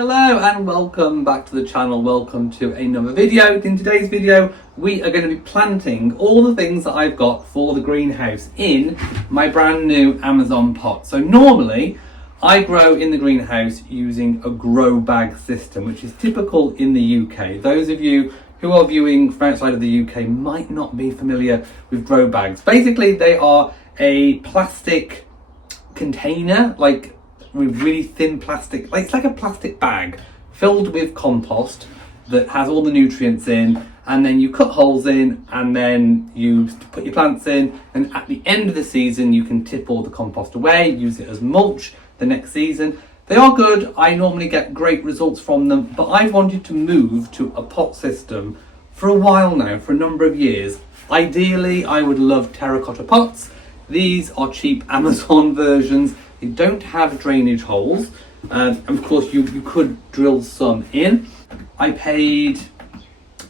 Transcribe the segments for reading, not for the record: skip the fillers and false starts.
Hello and welcome back to the channel. Welcome to another video. In today's video we are going to be planting all the things that I've got for the greenhouse in my brand new Amazon pot. So normally I grow in the greenhouse using a grow bag system, which is typical in the UK. Those of you who are viewing from outside of the UK might not be familiar with grow bags. Basically they are a plastic container, like with really thin plastic, like it's like a plastic bag filled with compost that has all the nutrients in, and then you cut holes in and then you put your plants in, and at the end of the season you can tip all the compost away, use it as mulch the next season. They are good. I normally get great results from them, but I've wanted to move to a pot system for a while now, for a number of years. Ideally I would love terracotta pots. These are cheap Amazon versions. They don't have drainage holes, and of course you could drill some in. I paid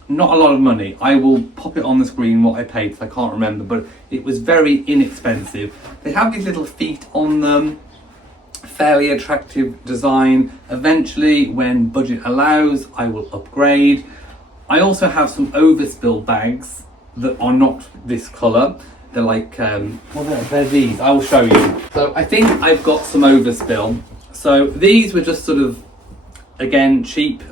not a lot of money. I will pop it on the screen what I paid because I can't remember, but it was very inexpensive. They have these little feet on them, fairly attractive design. Eventually, when budget allows, I will upgrade. I also have some overspill bags that are not this colour. They're like, they're these, I will show you. So I think I've got some overspill. So these were just sort of, again, cheap.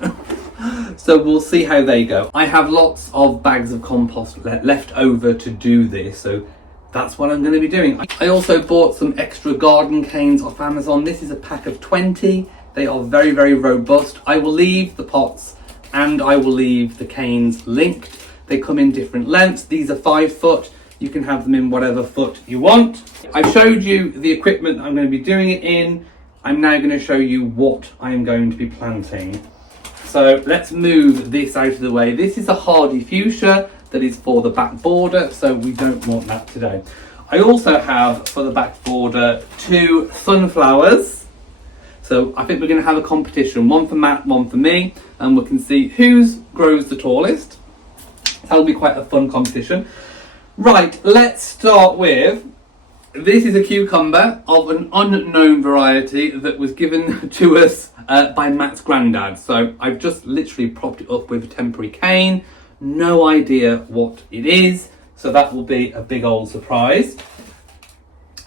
So we'll see how they go. I have lots of bags of compost left over to do this, so that's what I'm going to be doing. I also bought some extra garden canes off Amazon. This is a pack of 20. They are very, very robust. I will leave the pots and I will leave the canes linked. They come in different lengths. These are 5 foot. You can have them in whatever foot you want. I've showed you the equipment I'm going to be doing it in. I'm now going to show you what I am going to be planting. So let's move this out of the way. This is a hardy fuchsia that is for the back border, so we don't want that today. I also have for the back border 2 sunflowers. So I think we're going to have a competition, one for Matt, one for me, and we can see who grows the tallest. That'll be quite a fun competition. Right, let's start with, this is a cucumber of an unknown variety that was given to us by Matt's granddad. So I've just literally propped it up with a temporary cane. No idea what it is, so that will be a big old surprise.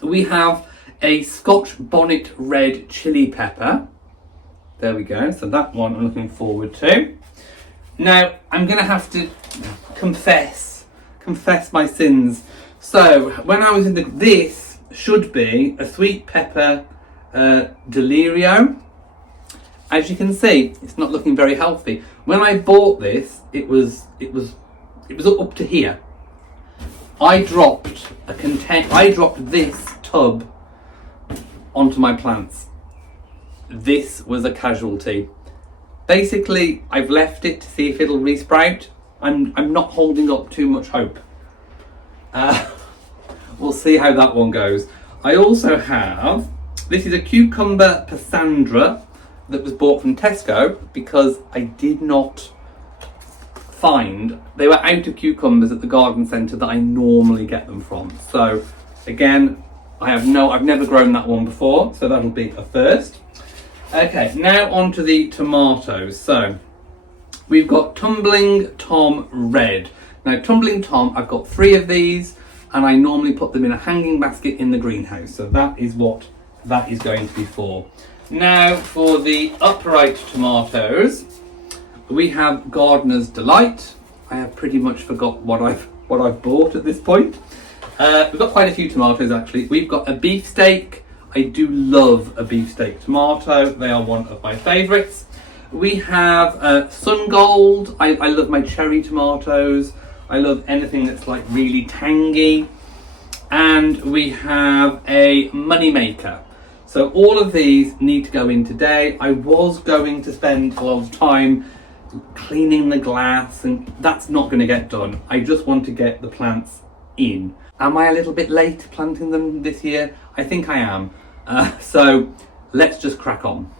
We have a Scotch bonnet red chili pepper. There we go, so that one I'm looking forward to. Now, I'm going to have to confess my sins. So when I was in this should be a sweet pepper delirio. As you can see, it's not looking very healthy. When I bought this, it was up to here. I dropped this tub onto my plants. This was a casualty. Basically, I've left it to see if it'll resprout. I'm not holding up too much hope. We'll see how that one goes. I also have, this is a cucumber Cassandra that was bought from Tesco because I did not find, they were out of cucumbers at the garden centre that I normally get them from. So again, I've never grown that one before, so that'll be a first. Okay, now on to the tomatoes. So we've got Tumbling Tom Red. Now Tumbling Tom, I've got 3 of these and I normally put them in a hanging basket in the greenhouse. So that is what that is going to be for. Now for the upright tomatoes, we have Gardener's Delight. I have pretty much forgot what I've bought at this point. We've got quite a few tomatoes actually. We've got a beefsteak. I do love a beefsteak tomato. They are one of my favourites. We have Sun Gold. I love my cherry tomatoes. I love anything that's like really tangy. And we have a Moneymaker. So all of these need to go in today. I was going to spend a lot of time cleaning the glass, and that's not going to get done. I just want to get the plants in. Am I a little bit late planting them this year? I think I am. So let's just crack on.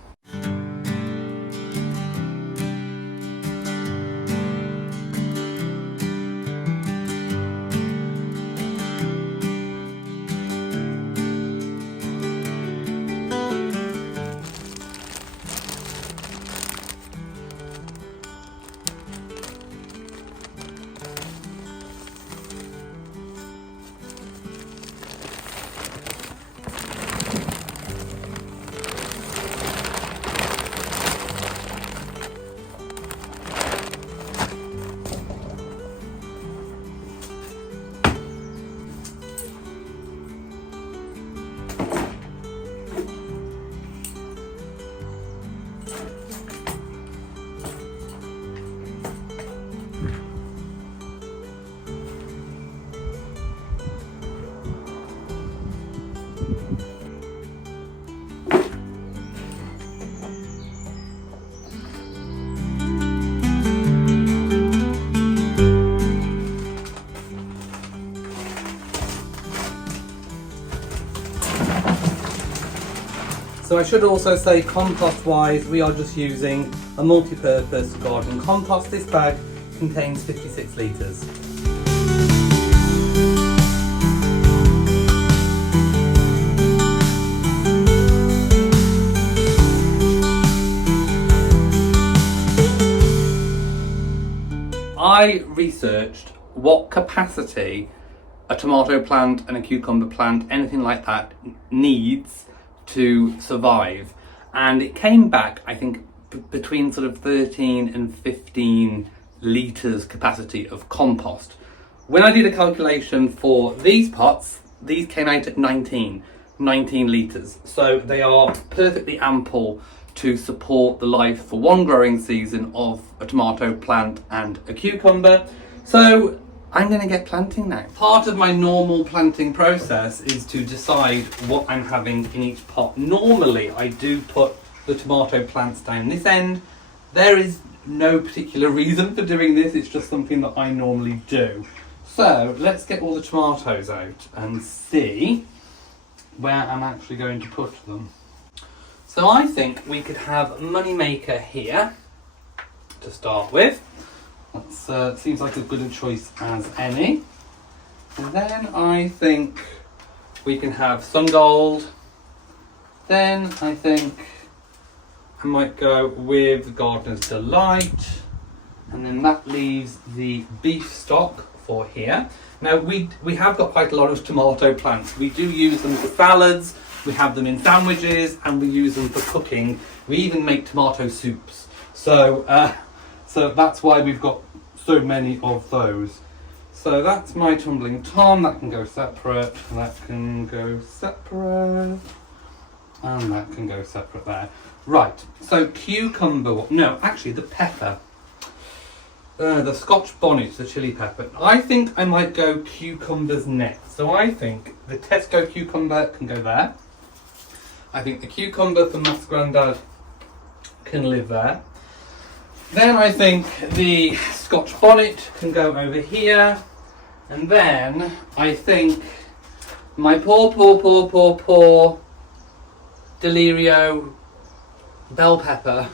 So I should also say, compost wise, we are just using a multi-purpose garden compost. This bag contains 56 litres. I researched what capacity a tomato plant and a cucumber plant, anything like that, needs to survive, and it came back, I think, between sort of 13 and 15 litres capacity of compost. When I did a calculation for these pots, these came out at 19 litres, so they are perfectly ample to support the life for one growing season of a tomato plant and a cucumber. So I'm going to get planting now. Part of my normal planting process is to decide what I'm having in each pot. Normally I do put the tomato plants down this end. There is no particular reason for doing this, it's just something that I normally do. So let's get all the tomatoes out and see where I'm actually going to put them. So I think we could have Moneymaker here to start with. That seems like as good a choice as any. And then I think we can have Sun Gold. Then I think I might go with Gardener's Delight. And then that leaves the beef stock for here. Now we have got quite a lot of tomato plants. We do use them for salads. We have them in sandwiches, and we use them for cooking. We even make tomato soups. So that's why we've got so many of those. So that's my tumbling tom. That can go separate. That can go separate. And that can go separate there. Right, so cucumber. No, actually the pepper. The Scotch bonnet, the chili pepper. I think I might go cucumbers next. So I think the Tesco cucumber can go there. I think the cucumber from Matt's Grandad can live there. Then I think the Scotch bonnet can go over here. And then I think my poor Delirio bell pepper.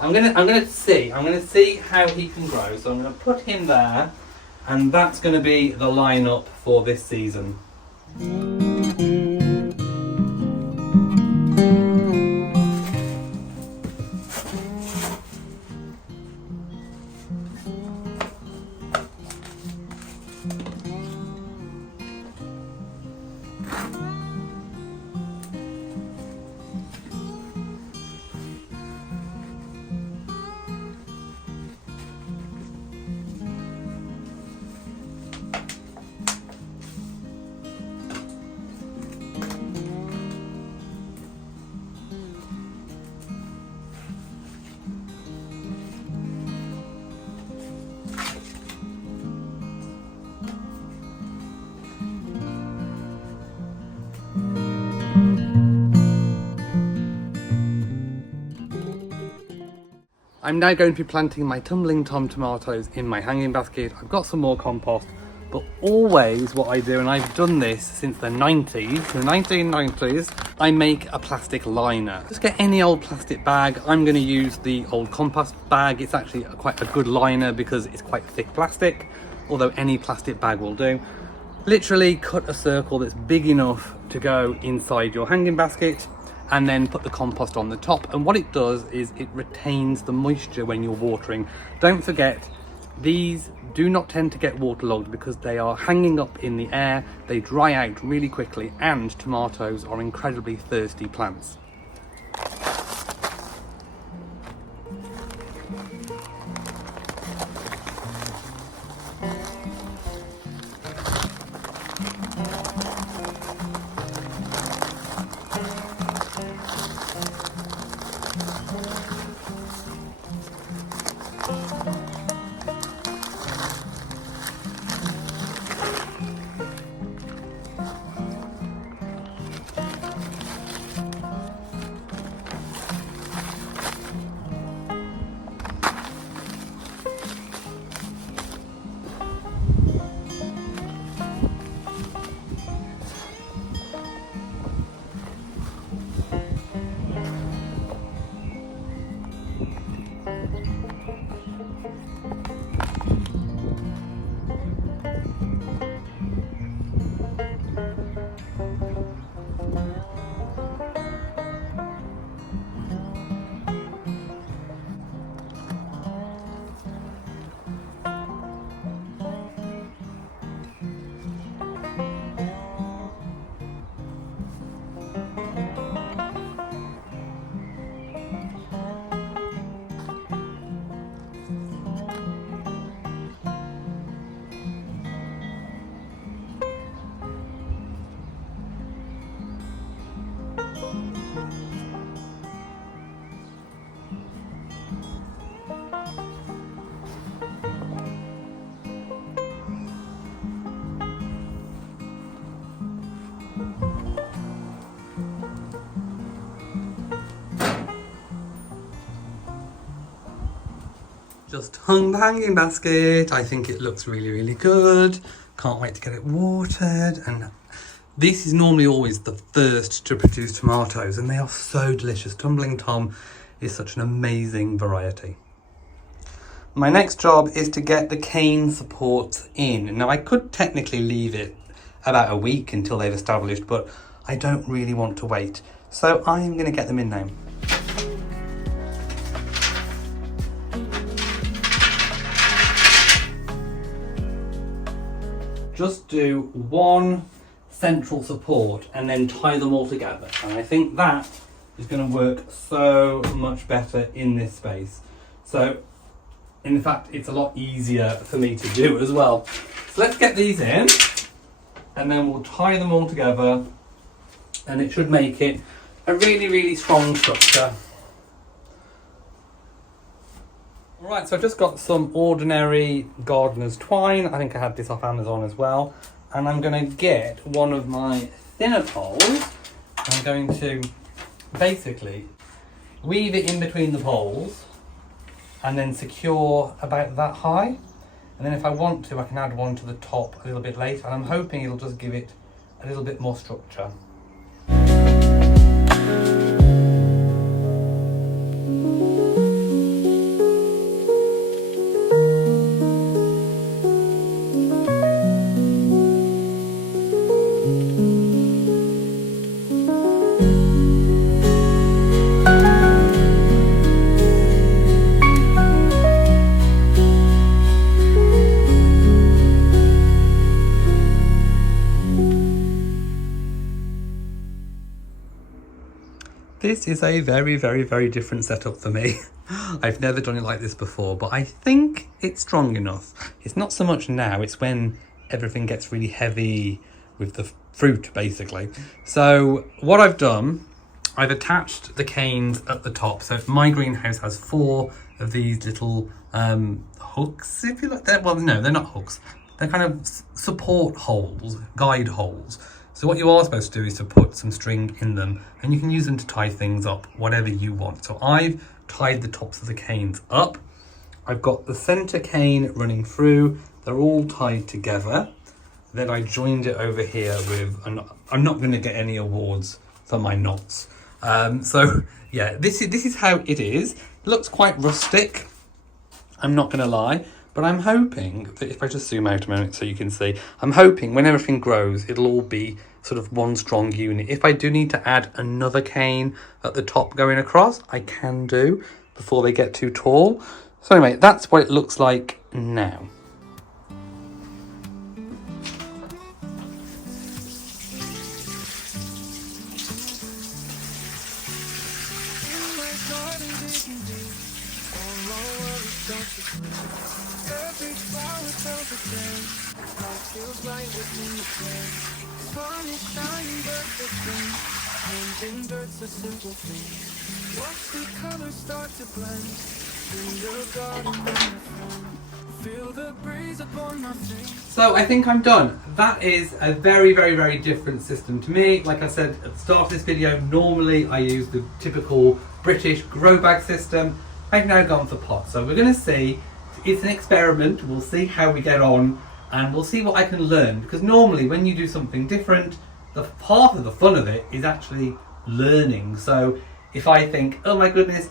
I'm gonna see how he can grow. So I'm gonna put him there, and that's gonna be the lineup for this season. I'm now going to be planting my tumbling tom tomatoes in my hanging basket. I've got some more compost, but always what I do, and I've done this since the 1990s, I make a plastic liner. Just get any old plastic bag. I'm going to use the old compost bag. It's actually quite a good liner because it's quite thick plastic, although any plastic bag will do. Literally cut a circle that's big enough to go inside your hanging basket, and then put the compost on the top. And what it does is it retains the moisture when you're watering. Don't forget, these do not tend to get waterlogged because they are hanging up in the air. They dry out really quickly, and tomatoes are incredibly thirsty plants. Just hung the hanging basket. I think it looks really, really good. Can't wait to get it watered. And this is normally always the first to produce tomatoes, and they are so delicious. Tumbling Tom is such an amazing variety. My next job is to get the cane supports in. Now I could technically leave it about a week until they've established, but I don't really want to wait. So I am going to get them in now. Just do one central support and then tie them all together. And I think that is going to work so much better in this space. So, in fact, it's a lot easier for me to do as well. So let's get these in and then we'll tie them all together and it should make it a really, really strong structure. Alright, so I've just got some ordinary gardener's twine. I think I had this off Amazon as well. And I'm going to get one of my thinner poles. I'm going to basically weave it in between the poles and then secure about that high. And then if I want to, I can add one to the top a little bit later. And I'm hoping it'll just give it a little bit more structure. This is a very, very, very different setup for me. I've never done it like this before, but I think it's strong enough. It's not so much now, it's when everything gets really heavy with the fruit, basically. So what I've done, I've attached the canes at the top. So my greenhouse has 4 of these little hooks, if you like. Well, no, they're not hooks. They're kind of support holes, guide holes. So what you are supposed to do is to put some string in them and you can use them to tie things up, whatever you want. So I've tied the tops of the canes up. I've got the center cane running through. They're all tied together. Then I joined it over here with, I'm not going to get any awards for my knots. So yeah, this is how it is. It looks quite rustic, I'm not going to lie. But I'm hoping that if I just zoom out a moment so you can see, I'm hoping when everything grows, it'll all be sort of one strong unit. If I do need to add another cane at the top going across, I can do before they get too tall. So anyway, that's what it looks like now. Feels right within the flame. Sun is shining, but the sun and dirt's a simple thing. Watch the colors start to blend in the garden on the phone. Feel the breeze upon my face. So I think I'm done. That is a very, very, very different system to me. Like I said at the start of this video, normally I use the typical British grow bag system. I've now gone for pots. So we're going to see. It's an experiment. We'll see how we get on. And we'll see what I can learn, because normally when you do something different, the part of the fun of it is actually learning. So if I think, oh my goodness,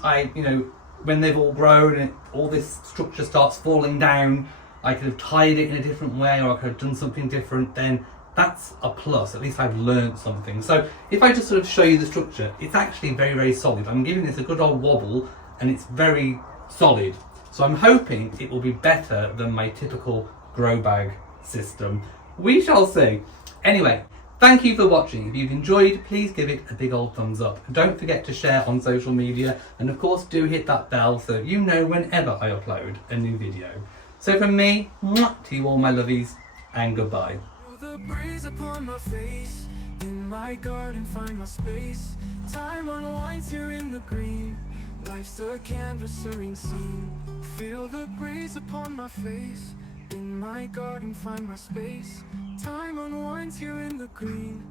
when they've all grown and all this structure starts falling down, I could have tied it in a different way, or I could have done something different, then that's a plus. At least I've learned something. So if I just sort of show you the structure, it's actually very, very solid. I'm giving this a good old wobble and it's very solid. So I'm hoping it will be better than my typical grow bag system. We shall see. Anyway, thank you for watching. If you've enjoyed, please give it a big old thumbs up. And don't forget to share on social media, and of course do hit that bell so that you know whenever I upload a new video. So from me, mwah, to you all my lovies, and goodbye. The breeze upon my face, in my garden find my space. Time unwinds here in the green. Life's a canvassing scene. Feel the breeze upon my face. In my garden find my space. Time unwinds here in the green.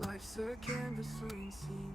Life's a canvassing scene.